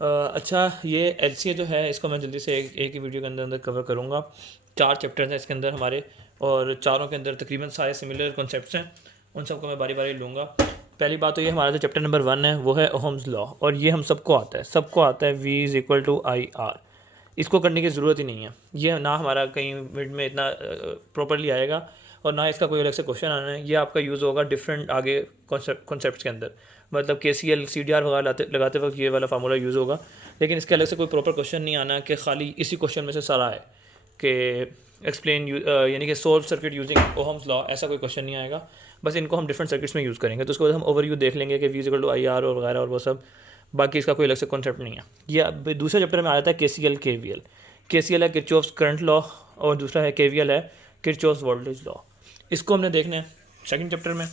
अच्छा, ये एलसीए जो है इसको मैं जल्दी से एक ही वीडियो के अंदर अंदर कवर करूँगा। 4 चैप्टर्स हैं इसके अंदर हमारे, और चारों के अंदर तकरीबन सारे सिमिलर कॉन्सेप्ट्स हैं। उन सबको मैं बारी बारी लूँगा। पहली बात तो ये, हमारा जो चैप्टर नंबर 1 है वो है ओहम्स लॉ, और ये हम सबको आता है V is equal to I R. इसको करने की ज़रूरत ही नहीं है, ये ना हमारा कहीं मिड में इतना प्रॉपरली आएगा, और ना इसका कोई अलग से क्वेश्चन आना है। ये आपका यूज़ होगा डिफरेंट आगे कॉन्सेप्ट्स के अंदर, मतलब KCL CDR वगैरह लगाते वक्त ये वाला फार्मूला यूज़ होगा। लेकिन इसके अलग से कोई प्रॉपर क्वेश्चन नहीं आना कि खाली इसी क्वेश्चन में से सारा है कि एक्सप्लेन यानी कि solve circuit using Ohm's law, ऐसा कोई क्वेश्चन नहीं आएगा। बस इनको हम डिफरेंट सर्किट्स में यूज़ करेंगे, तो उसके बाद हम ओवरव्यू देख लेंगे कि V equal to I R और वगैरह और वो सब। बाकी इसका कोई अलग से कॉन्सेप्ट नहीं है। ये अब दूसरे चैप्टर में आ जाता है KCL KVL। KCL है किरचॉफ्स करंट लॉ, और दूसरा है KVL है किरचॉफ्स वोल्टेज लॉ। इसको हमने देखना है सेकंड चैप्टर में।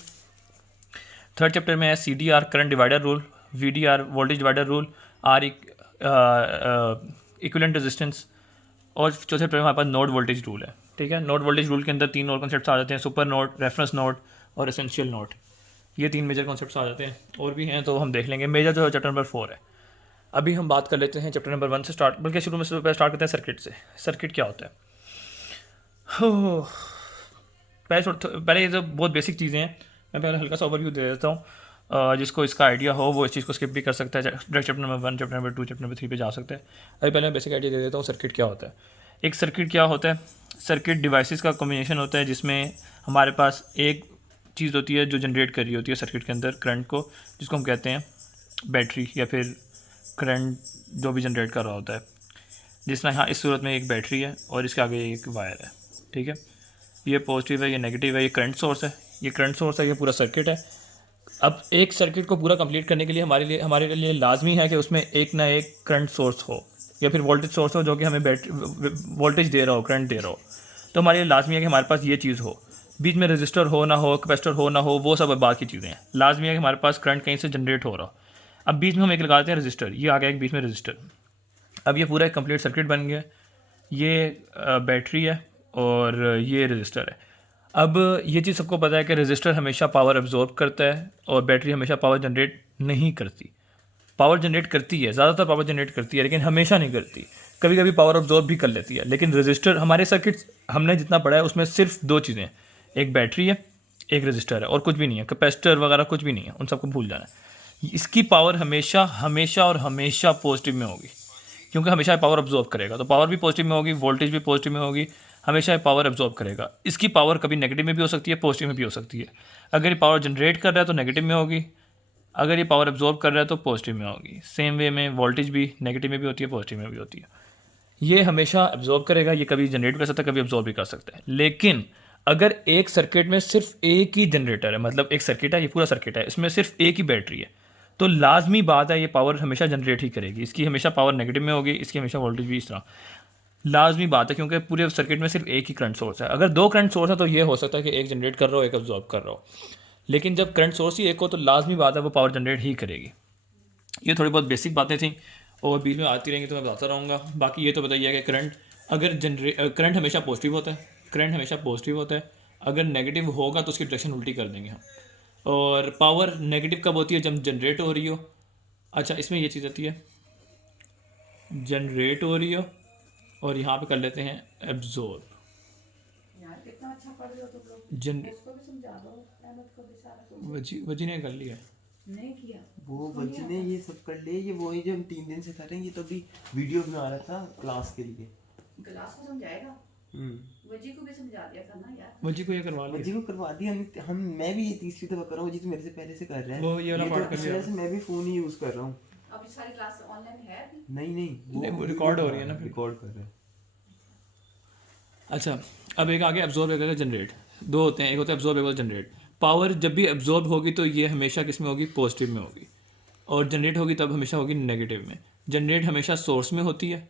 थर्ड चैप्टर में है CDR current divider rule, VDR voltage divider rule, R equivalent resistance, और चौथे चैप्टर में हमारे पास नोड वोल्टेज रूल है। ठीक है, नोड वोल्टेज रूल के अंदर 3 और कॉन्सेप्ट्स आ जाते हैं, सुपर नोड, रेफरेंस नोड और एसेंशियल नोड। ये 3 मेजर कॉन्सेप्ट्स आ जाते हैं, और भी हैं तो हम देख लेंगे। मेजर जो है चैप्टर नंबर 4 है। अभी हम बात कर लेते हैं चैप्टर नंबर 1 से स्टार्ट, बल्कि शुरू में से पहले स्टार्ट करते हैं सर्किट से। सर्किट क्या होता है? पहले ये तो बहुत बेसिक चीज़ें हैं, मैं पहले हल्का सा ओवरव्यू दे देता हूँ। जिसको इसका आइडिया हो वो इस चीज़ को स्किप भी कर सकता है, direct chapter number 1, chapter number 2, chapter number 3 पे जा सकते हैं। अभी पहले मैं बेसिक आइडिया दे देता हूँ सर्किट क्या होता है। एक सर्किट क्या होता है? सर्किट डिवाइसेस का कॉम्बिनेशन होता है जिसमें हमारे पास एक चीज़ होती है जो जनरेट कर रही होती है सर्किट के अंदर करंट को, जिसको हम कहते हैं बैटरी, या फिर करंट जो भी जनरेट कर रहा होता है। जिसमें यहाँ इस सूरत में एक बैटरी है और इसके आगे एक वायर है। ठीक है, ये पॉजिटिव है, ये नेगेटिव है, ये करंट सोर्स है, ये करंट सोर्स है, ये पूरा सर्किट है। अब एक सर्किट को पूरा कंप्लीट करने के लिए हमारे लिए लाजमी है कि उसमें एक ना एक करंट सोर्स हो, या फिर वोल्टेज सोर्स हो जो कि हमें वोल्टेज दे रहा हो, करंट दे रहा हो। तो हमारे लिए लाजमी है कि हमारे पास ये चीज़ हो। बीच में रजिस्टर हो ना हो, कैपेसिटर हो ना हो, वो सब बात की चीज़ें हैं। लाजमी है कि हमारे पास करंट कहीं से जनरेट हो रहा हो। अब बीच में हम एक लगाते हैं रजिस्टर, ये आ गया एक बीच में रजिस्टर। अब ये पूरा एक कंप्लीट सर्किट बन गया। ये बैटरी है और ये रजिस्टर है। अब ये चीज़ सबको पता है कि रजिस्टर हमेशा पावर एब्जॉर्ब करता है और बैटरी हमेशा पावर जनरेट नहीं करती। पावर जनरेट करती है, ज़्यादातर पावर जनरेट करती है, लेकिन हमेशा नहीं करती। कभी कभी पावर एब्जॉर्ब भी कर लेती है। लेकिन रजिस्टर, हमारे सर्किट हमने जितना पढ़ा है उसमें सिर्फ 2 चीज़ें, एक बैटरी है, एक रजिस्टर है, और कुछ भी नहीं है। कैपेसिटर वगैरह कुछ भी नहीं है, उन सबको भूल जाना है। इसकी पावर हमेशा हमेशा और हमेशा पॉजिटिव में होगी, क्योंकि हमेशा पावर अब्जॉर्ब करेगा। तो पावर भी पॉजिटिव में होगी, वोल्टेज भी पॉजिटिव में होगी, हमेशा ये पावर एब्जॉर्ब करेगा। इसकी पावर कभी नेगेटिव में भी हो सकती है, पॉजिटिव में भी हो सकती है। अगर ये पावर जनरेट कर रहा है तो नेगेटिव में होगी, अगर ये पावर एब्जॉर्ब कर रहा है तो पॉजिटिव में होगी। सेम वे में वोल्टेज भी नेगेटिव में भी होती है, पॉजिटिव में भी होती है। ये हमेशा एब्जॉर्ब करेगा, ये कभी जनरेट कर सकता है, कभी एब्जॉर्ब भी कर सकता है। लेकिन अगर एक सर्किट में सिर्फ एक ही जनरेटर है, मतलब एक सर्किट है, ये पूरा सर्किट है, इसमें सिर्फ एक ही बैटरी है, तो लाजमी बात है ये पावर हमेशा जनरेट ही करेगी। इसकी हमेशा पावर नेगेटिव में होगी, इसकी हमेशा वोल्टेज भी इस तरह। लाजमी बात है, क्योंकि पूरे सर्किट में सिर्फ एक ही करंट सोर्स है। अगर 2 करंट सोर्स है तो ये हो सकता है कि एक जनरेट कर रहा हो, एक एब्जॉर्ब कर रहा हो। लेकिन जब करंट सोर्स ही एक हो तो लाजमी बात है वो पावर जनरेट ही करेगी। ये थोड़ी बहुत बेसिक बातें थी और बीच में आती रहेंगी तो मैं बताता रहूँगा। बाकी ये तो बताइए कि करंट अगर करंट हमेशा पॉजिटिव होता है, करंट हमेशा पॉजिटिव होता है। अगर नेगेटिव होगा तो उसकी डायरेक्शन उल्टी कर देंगे हम। और पावर नेगेटिव कब होती है? जब जनरेट हो रही हो। अच्छा, इसमें ये चीज़ आती है, जनरेट हो रही हो, और यहाँ पे कर लेते हैं एब्जॉर्ब। यार कितना अच्छा पढ़ रहे हो तुम लोग, जन इसको भी समझा दो, अहमद को भी सारा कुछ। वजी ने कर लिया। नहीं किया वो उसको नहीं बच्चे ने आता। ये सब कर लिए। ये वही जो हम 3 दिन से कर रहे हैं। ये तो अभी वीडियो बना रहा था क्लास के लिए। क्लास को समझाएगा, वजी को भी समझा दिया था ना यार। वजी को ये करवा बच्चे लिया। को करवा दिया हम। मैं भी ये तीसरी दफा कर रहा हूँ। वजी तो मेरे से पहले से कर रहा है। वो ये वाला तो पार्ट कर इस लिया। वजह से मैं भी फोन ही यूज कर रहा हूँ। अभी सारी क्लास ऑनलाइन है अभी। नहीं नहीं, वो वो रिकॉर्ड हो रही है ना फिर। रिकॉर्ड कर रहा है। अच्छा, अब एक आगे एब्जॉर्ब, एक आगे जनरेट। 2 होते हैं, एक होता है एब्जॉर्ब, एक होता है जनरेट। पावर जब भी एब्जॉर्ब होगी तो ये हमेशा किस में होगी? पॉजिटिव में होगी। और जनरेट होगी तब हमेशा होगी नेगेटिव में। जनरेट हमेशा सोर्स में होती है,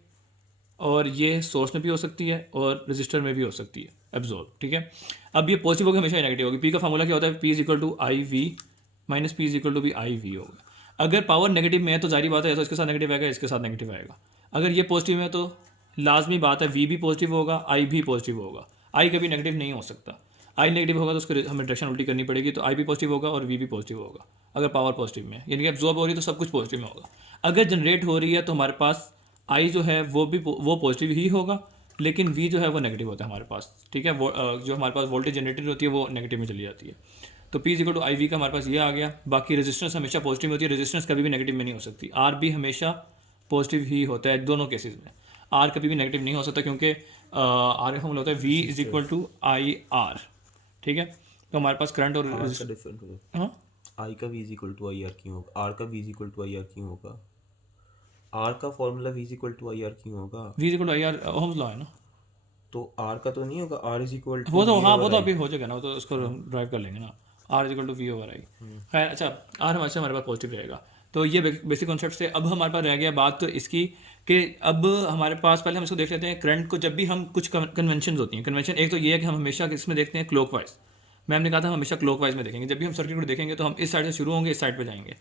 और ये सोर्स में भी हो सकती है और रजिस्टर में भी हो सकती है एब्जॉर्ब। ठीक है, अब ये पॉजिटिव होगी, हमेशा नेगेटिव होगी। पी का फार्मूला क्या होता है? P is equal to I V minus P is equal to भी आई वी होगा। अगर पावर नेगेटिव में है तो जारी बात है, तो इसके साथ नेगेटिव आएगा, इसके साथ नेगेटिव आएगा। अगर ये पॉजिटिव है तो लाजमी बात है वी भी पॉजिटिव होगा, आई भी पॉजिटिव होगा। आई कभी नेगेटिव नहीं हो सकता। आई नेगेटिव होगा तो उसको हमें डायरेक्शन उल्टी करनी पड़ेगी, तो आई भी पॉजिटिव होगा और वी भी पॉजिटिव होगा अगर पावर पॉजिटिव में, यानी कि एब्जॉर्ब हो रही है तो सब कुछ पॉजिटिव में होगा। अगर जनरेट हो रही है तो हमारे पास आई जो है वो पॉजिटिव ही होगा, लेकिन वी जो है वो नेगेटिव होता है हमारे पास, ठीक है। वो जो हमारे पास वोल्टेज जनरेटेड होती है वो नेगेटिव में चली जाती है। तो P equal to I V का हमारे पास ये आ गया। बाकी रेजिस्टेंस हमेशा पॉजिटिव में होती है, रेजिस्टेंस कभी भी नेगेटिव में नहीं हो सकती। आर भी हमेशा पॉजिटिव ही होता है दोनों केसेस में, आर कभी भी नेगेटिव नहीं हो सकता, क्योंकि आर का फॉर्मूला होता है V is equal to I R, ठीक है। तो हमारे पास करंट और हाँ आई का V is equal to I R क्यों होगा, आर का V is equal to I R क्यों होगा, आर का formula V is equal to I R क्यों होगा, V is equal to I R Ohm's law है ना, तो आर का तो नहीं होगा, आर इज इक्वल टू वो तो हाँ वो तो अभी हो जाएगा ना, वो तो उसको ड्राइव कर लेंगे ना, R is equal to V over I. खैर अच्छा, आर हमारे पास पॉजिटिव रहेगा। तो ये बेसिक कॉन्सेप्ट थे। अब हमारे पास रह गया बात तो इसकी कि अब हमारे पास पहले हम इसको देख लेते हैं करंट को। जब भी हम कुछ कन्वेंशन होती हैं, कन्वेंशन एक तो ये है कि हम हमेशा इसमें देखते हैं क्लॉकवाइज। मैम ने कहा था हम हमेशा क्लॉकवाइज में देखेंगे, जब भी हम सर्किट को देखेंगे तो हम इस साइड से शुरू होंगे, इस साइड पे जाएंगे।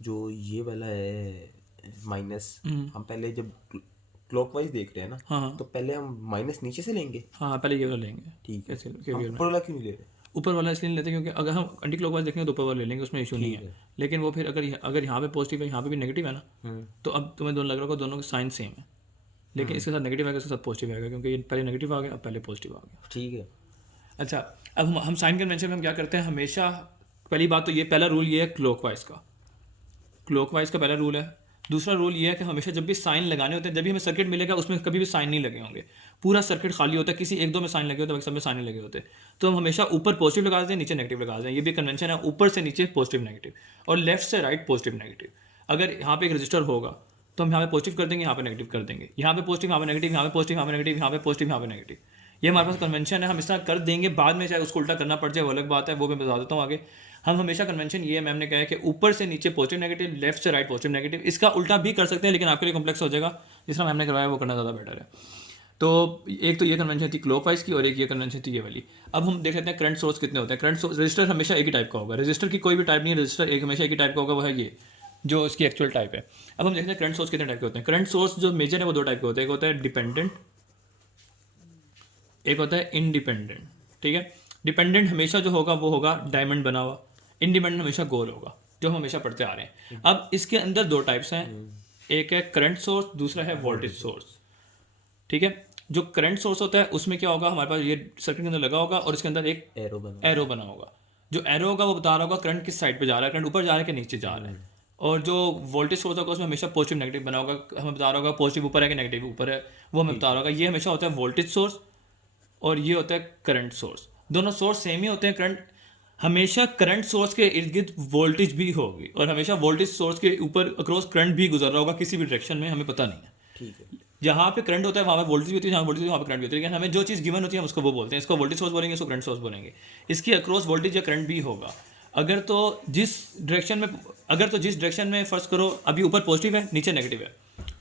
जो ये वाला है माइनस, हम पहले जब क्लॉकवाइज देख रहे हैं ना, हाँ तो पहले हम माइनस नीचे से लेंगे, हाँ पहले ये वाला लेंगे, ठीक है। कैसे हम ऊपर वाला क्यों नहीं ले रहे, ऊपर वाला इसलिए नहीं लेते क्योंकि अगर हम एंटी क्लॉकवाइज देखेंगे तो ऊपर वाला ले लेंगे, उसमें इशू नहीं है। लेकिन वो फिर अगर यहाँ पे पॉजिटिव है यहाँ पे भी नेगेटिव है ना, तो अब तुम्हें दोनों लग रहा होगा दोनों के साइन सेम है, लेकिन इसके साथ नेगेटिव आएगा, इसके साथ पॉजिटिव आएगा, क्योंकि ये पहले नेगेटिव आ गया, अब पहले पॉजिटिव आ गया, ठीक है। अच्छा अब हम साइन कन्वेंशन में हम क्या करते हैं हमेशा, पहली बात तो ये पहला रूल ये है क्लॉकवाइज का पहला रूल है। दूसरा रूल ये है कि हमेशा जब भी साइन लगाने होते हैं, जब भी हमें सर्किट मिलेगा उसमें कभी भी साइन नहीं लगे होंगे, पूरा सर्किट खाली होता है, किसी एक दो में साइन लगे होते हैं, बाकी सब में साइन नहीं लगे होते। तो हम हमेशा ऊपर पॉजिटिव लगा देते हैं, नीचे नेगेटिव लगा देते हैं। ये भी कन्वेंशन है, ऊपर से नीचे पॉजिटिव नेगेटिव और लेफ्ट से राइट पॉजिटिव नेगेटिव। अगर यहाँ पे एक रजिस्टर होगा तो हम यहाँ पे पॉजिटिव कर देंगे, यहाँ पे नेगेटिव कर देंगे, यहाँ पे पॉजिटिव, यहाँ पे नेगेटिव, यहाँ पे पॉजिटिव, यहाँ पे नेगेटिव, यहाँ पे पॉजिटिव, यहाँ पे नेगेटिव। ये हमारे पास कन्वेंशन है, हम इस तरह कर देंगे। बाद में चाहे उसको उल्टा करना पड़ जाए वो अलग बात है, वो मैं बता देता हूँ आगे। हम हमेशा कन्वेंशन ये है, मैम ने कहा है कि ऊपर से नीचे पॉजिटिव नेगेटिव, लेफ्ट से राइट पॉजिटिव नेगेटिव। इसका उल्टा भी कर सकते हैं लेकिन आपके लिए कॉम्प्लेक्स हो जाएगा, जिस तरह मैम ने करवाया वो करना ज़्यादा बेटर है। तो एक तो ये कन्वेंशन थी क्लॉकवाइज की और एक ये कन्वेंशन थी ये वाली। अब हम देख लेते हैं करंट सोर्स कितने होते हैं। करंट सोर्स रजिस्टर हमेशा एक ही टाइप का होगा, रजिस्टर की कोई भी टाइप नहीं है, रजिस्टर एक हमेशा एक ही टाइप का होगा, वो है ये जो इसकी एक्चुअल टाइप है। अब हम देखते हैं करंट सोर्स कितने टाइप के होते हैं। करंट सोर्स जो मेजर है वो दो टाइप के होते हैं, एक होता है डिपेंडेंट, एक होता है इंडिपेंडेंट, ठीक है। डिपेंडेंट हमेशा जो होगा वो होगा डायमंड बना हुआ, इंडिपेंडेंट हमेशा गोल होगा, जो हम हमेशा पढ़ते आ रहे हैं। अब इसके अंदर दो टाइप्स हैं, एक है करंट सोर्स, दूसरा है वोल्टेज सोर्स, ठीक है। जो करंट सोर्स होता है उसमें क्या होगा, हमारे पास ये सर्किट के अंदर लगा होगा और इसके अंदर एक एरो बना होगा। जो एरो होगा वो बता रहा होगा करंट किस साइड पे जा रहा है, करंट ऊपर जा रहा है कि नीचे जा रहा है। और जो वोल्टेज सोर्स होगा उसमें हमेशा पॉजिटिव नेगेटिव बना होगा, हमें बता रहा होगा पॉजिटिव ऊपर है कि नेगेटिव ऊपर है, वो हमें बता रहा होगा। ये हमेशा होता है वोल्टेज सोर्स और ये होता है करंट सोर्स। दोनों सोर्स सेम ही होते हैं। करंट हमेशा करंट सोर्स के इर्द गिर्द वोल्टेज भी होगी और हमेशा वोल्टेज सोर्स के ऊपर अक्रॉस करंट भी गुजर रहा होगा किसी भी डायरेक्शन में, हमें पता नहीं है, ठीक है। जहाँ पे करंट होता है वहाँ पे वोल्टेज भी होती है, जहाँ वोल्टेज वहाँ पे करंट भी होती है। लेकिन हमें जो चीज़ गिवन होती है हम उसको वो बोलते हैं, इसको वोल्टेज सोर्स बोलेंगे, इसको करंट सोर्स बोलेंगे। इसकी अक्रॉस वोल्टेज या करंट भी होगा। अगर तो जिस डायरेक्शन में फर्स्ट करो, अभी ऊपर पॉजिटिव है नीचे नेगेटिव है,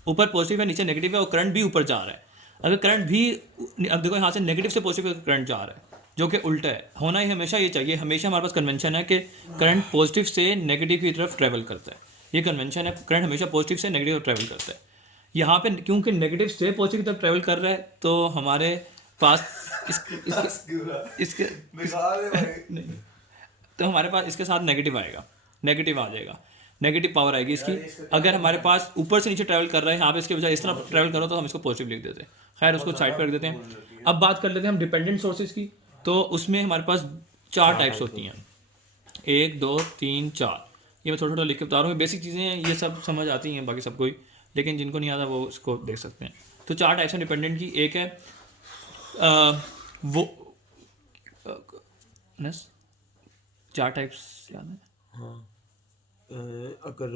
ऊपर पॉजिटिव है नीचे नेगेटिव है और करंट भी ऊपर जा रहा है। अगर करंट भी, अब देखो यहाँ से नेगेटिव से पॉजिटिव करंट जा रहा है, जो कि उल्टा है, होना ही हमेशा ये चाहिए। हमेशा हमारे पास कन्वेंशन है कि करंट पॉजिटिव से नेगेटिव की तरफ ट्रैवल करता है, ये कन्वेंशन है। करंट हमेशा पॉजिटिव से नेगेटिव ट्रैवल करता है। यहाँ पे क्योंकि नेगेटिव से पॉजिटिव की तरफ ट्रैवल कर रहा है तो हमारे पास तो हमारे पास इसके साथ नेगेटिव आएगा, नेगेटिव आ जाएगा, नेगेटिव पावर आएगी इसकी। अगर हमारे पास ऊपर से नीचे ट्रैवल कर रहा है, यहाँ पे इसके बजाय इस तरह ट्रैवल करो तो हम इसको पॉजिटिव लिख देते हैं। खैर उसको साइड पर रख देते हैं। अब बात कर लेते हैं हम डिपेंडेंट सोर्सेज की। तो उसमें हमारे पास 4 टाइप्स होती हैं, 1 2 3 4। ये मैं थोड़ा थोड़ा लिख के बता रहा हूँ, बेसिक चीज़ें हैं, ये सब समझ आती हैं बाकी सबको ही, लेकिन जिनको नहीं आता वो इसको देख सकते हैं। तो 4 टाइप्स हैं डिपेंडेंट की। एक है वो 4 टाइप्स याद है? हाँ, अगर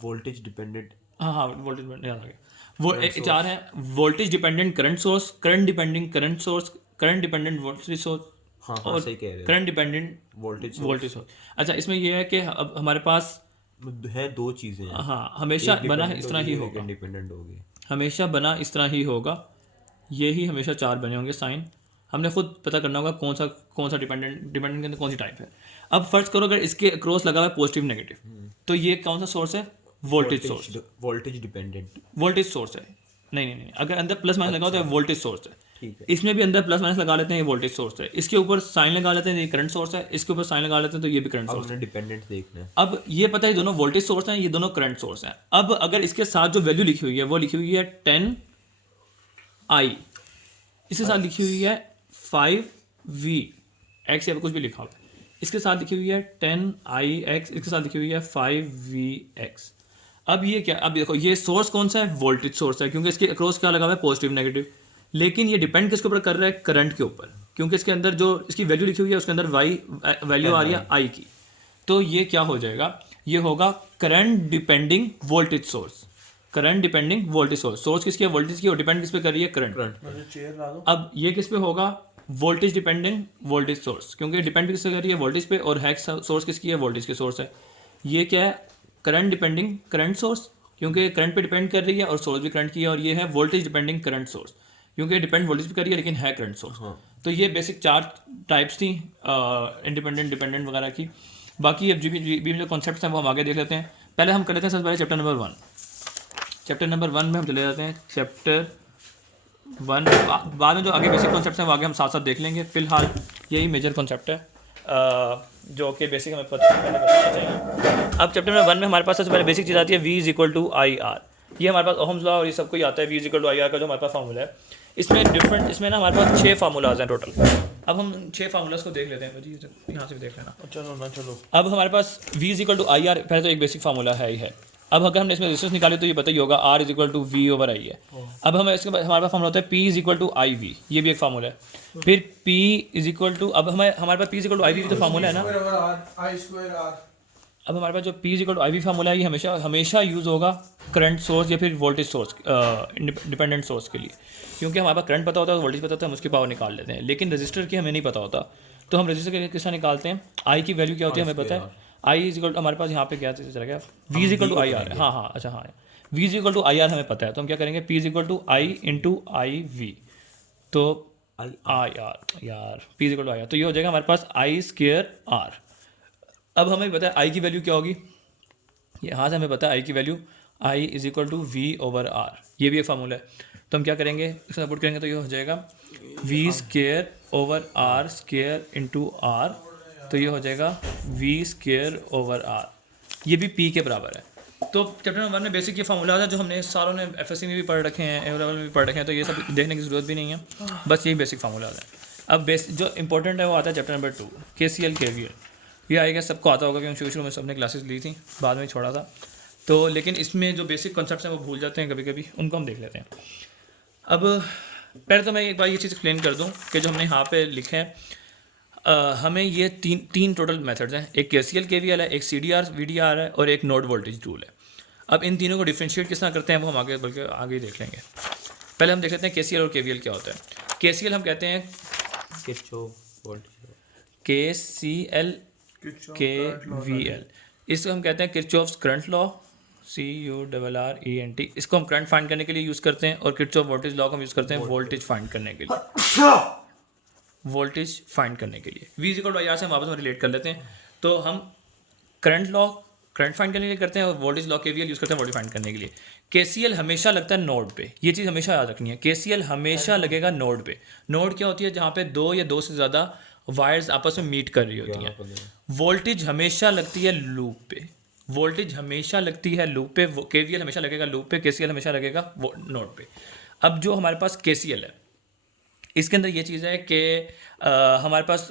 वोल्टेज डिपेंडेंट, हाँ वोल्टेज डिपेंडेंट याद आ गया। वो 4 हैं, voltage dependent current source, current dependent current source, current dependent voltage source, हाँ और सही कह रहे हैं, करंट डिपेंडेंट वोल्टेज सोर्स। अच्छा इसमें ये है कि अब हमारे पास है 2 चीज़ें हैं। हाँ हमेशा बना है इस तरह ही होगा, इंडिपेंडेंट हो गए, हमेशा बना इस तरह ही होगा। ये ही हमेशा 4 बने होंगे साइन। हमने खुद पता करना होगा कौन सा डिपेंडेंट के अंदर कौन सी टाइप है। अब फर्स्ट करो अगर इसके क्रॉस लगा हुआ है पॉजिटिव नेगेटिव, तो ये कौन सा सोर्स है? Voltage source, voltage dependent, voltage source है। नहीं, अगर अंदर प्लस माइनस लगा हो तो वोल्टेज सोर्स है। ठीक है। इसमें भी अंदर प्लस माइनस लगा लेते हैं, ये वोल्टेज सोर्स है, इसके ऊपर साइन लगा लेते हैं, ये करंट सोर्स है, इसके ऊपर साइन लगा लेते हैं तो ये भी करंट अब सोर्स है। हमने डिपेंडेंट देखना है। अब ये पता है ये दोनों वोल्टेज सोर्स हैं, ये दोनों करंट सोर्स हैं। अब अगर इसके साथ जो वैल्यू लिखी हुई है वो लिखी हुई है 10i, इसके साथ लिखी हुई है 5v x, या कुछ भी लिखा हुआ है, इसके साथ लिखी हुई है 10ix, इसके साथ लिखी हुई है 5vx। अब ये क्या, अब देखो ये सोर्स कौन सा है, वोल्टेज सोर्स है, क्योंकि इसके अक्रॉस क्या लगा हुआ है, पॉजिटिव नेगेटिव। लेकिन ये डिपेंड किसके ऊपर कर रहा है, करंट के ऊपर, क्योंकि इसके अंदर जो इसकी वैल्यू लिखी हुई है उसके अंदर वैल्यू आ रही है i की। तो ये क्या हो जाएगा, ये होगा current depending voltage source, current depending voltage source. Source किसकी है, वोल्टेज की, और डिपेंड किस पे कर रही है, करंट। अब ये किस पे होगा, वोल्टेज डिपेंडिंग वोल्टेज सोर्स, क्योंकि डिपेंड किस पे कर रही है, वोल्टेज पे, और हैक सोर्स किसकी है, वोल्टेज की सोर्स है। ये क्या है, करंट डिपेंडिंग करंट सोर्स, क्योंकि करंट पे डिपेंड कर रही है और सोर्स भी करंट की है। और ये है वोल्टेज डिपेंडिंग करंट सोर्स, क्योंकि डिपेंड वोल्टेज पे कर रही है लेकिन है करंट सोर्स। तो ये बेसिक 4 टाइप्स थी इंडिपेंडेंट डिपेंडेंट वगैरह की। बाकी अब भी जो कॉन्सेप्ट्स हैं वो हम आगे देख लेते हैं। पहले हम कर लेते हैं सबसे पहले चैप्टर नंबर 1। चैप्टर नंबर 1 में हम चले जाते हैं। चैप्टर 1 बाद में जो आगे बेसिक कॉन्सेप्ट्स हैं वो आगे हम साथ साथ देख लेंगे। फिलहाल यही मेजर कॉन्सेप्ट है जो कि बेसिक हमें पहले बताना चाहिए। अब चैप्टर नंबर 1 में हमारे पास सबसे पहले बेसिक चीज़ आती है V = IR। ये हमारे पास ओहम्स लॉ और ये सब को ही आता है। V = IR का जो हमारे पास फार्मूला है, इसमें ना हमारे पास 6 फार्मूलाज हैं टोटल। अब हम 6 फार्मूलाज को देख लेते हैं जी, यहाँ से भी देख लेना। चलो। अब हमारे पास V = IR पहले तो एक बेसिक फार्मूला है ही है। अब अगर हमने इसमें रेजिस्टेंस निकाले तो ये पता ही होगा R = V/I है। अब हमें इसके बाद हमारे पास फार्मूला होता है P = IV, ये भी एक फार्मूला है। फिर P = अब हमारे पास P = IV तो फार्मूला है ना। अब हमारे पास जो P = IV फार्मूला है ये हमेशा यूज़ होगा करंट सोर्स या फिर वोल्टेज सोर्स डिपेंडेंट सोर्स के लिए, क्योंकि हमारे पास करंट पता होता है, वोल्टेज पता होता है, हम उसकी पावर निकाल लेते हैं। लेकिन रजिस्टर की हमें नहीं पता होता, तो हम रजिस्टर के किस तरह निकालते हैं, I की वैल्यू क्या होती है हमें पता है। I हमारे पास यहाँ पे क्या चला गया, V = IR है। हाँ अच्छा हाँ, V = IR हमें पता है, तो हम क्या करेंगे, P = I × IV, तो IR यार P = IR, तो ये हो जाएगा हमारे पास I²R। अब हमें पता है I की वैल्यू क्या होगी, यहाँ से हमें पता है I की वैल्यू I = V/R, ये भी एक फार्मूला है। तो हम क्या करेंगे, इसको सपोर्ट करेंगे तो ये हो जाएगा V²/R² × R, तो ये हो जाएगा V²/R, ये भी P के बराबर है। तो चैप्टर नंबर 1 में बेसिक ये फार्मूला है जो हमने सारों ने FSC में भी पढ़ रखे हैं, A लेवल में भी पढ़ रखे हैं, तो ये सब देखने की ज़रूरत भी नहीं है, बस यही बेसिक फार्मूला है। अब जो इंपॉर्टेंट है वो आता है चैप्टर नंबर 2, KCL KVL। ये आएगा, सबको आता होगा क्योंकि शुरू में सबने क्लासेस ली थी, बाद में छोड़ा था, तो लेकिन इसमें जो बेसिक कॉन्सेप्ट्स हैं वो भूल जाते हैं कभी कभी, उनको हम देख लेते हैं। अब पहले तो मैं एक बार ये चीज़ एक्सप्लेन कर दूं कि जो हमने यहाँ पे लिखे हैं, हमें ये तीन टोटल मेथड्स हैं। एक KCL KVL है, एक CDR VDR है, और एक नोड वोल्टेज रूल है। अब इन तीनों को डिफ्रेंशिएट किस तरह करते हैं वो हम आगे ही देख लेंगे। पहले हम देख लेते हैं KCL और KVL क्या होता है। KCL हम कहते हैं KCL KVL, इसको हम कहते हैं किरचॉफ्स करंट लॉ, CURRENT। इसको हम करंट फाइंड करने के लिए यूज़ करते हैं, और किरचॉफ वोल्टेज लॉ को हम यूज़ करते हैं वोल्टेज फाइंड करने के लिए, वोल्टेज फाइंड करने के लिए। V = IR से हम वापस में रिलेट कर लेते हैं। तो हम करंट फाइंड करने के लिए करते हैं, और वोल्टेज लॉ KVL यूज़ करते हैं वोल्टेज फाइंड करने के लिए। KCL हमेशा लगता है नोड पे, ये चीज़ हमेशा याद रखनी है। KCL हमेशा लगेगा नोड पे। नोड क्या होती है, जहाँ पे 2 या 2 से ज़्यादा वायर्स आपस में मीट कर रही होती हैं। वोल्टेज हमेशा लगती है लूप पे, वोल्टेज हमेशा लगती है लूप पे। KVL हमेशा लगेगा लूप पे, KCL हमेशा लगेगा नोड पे। अब जो हमारे पास KCL है, इसके अंदर ये चीज़ है कि हमारे पास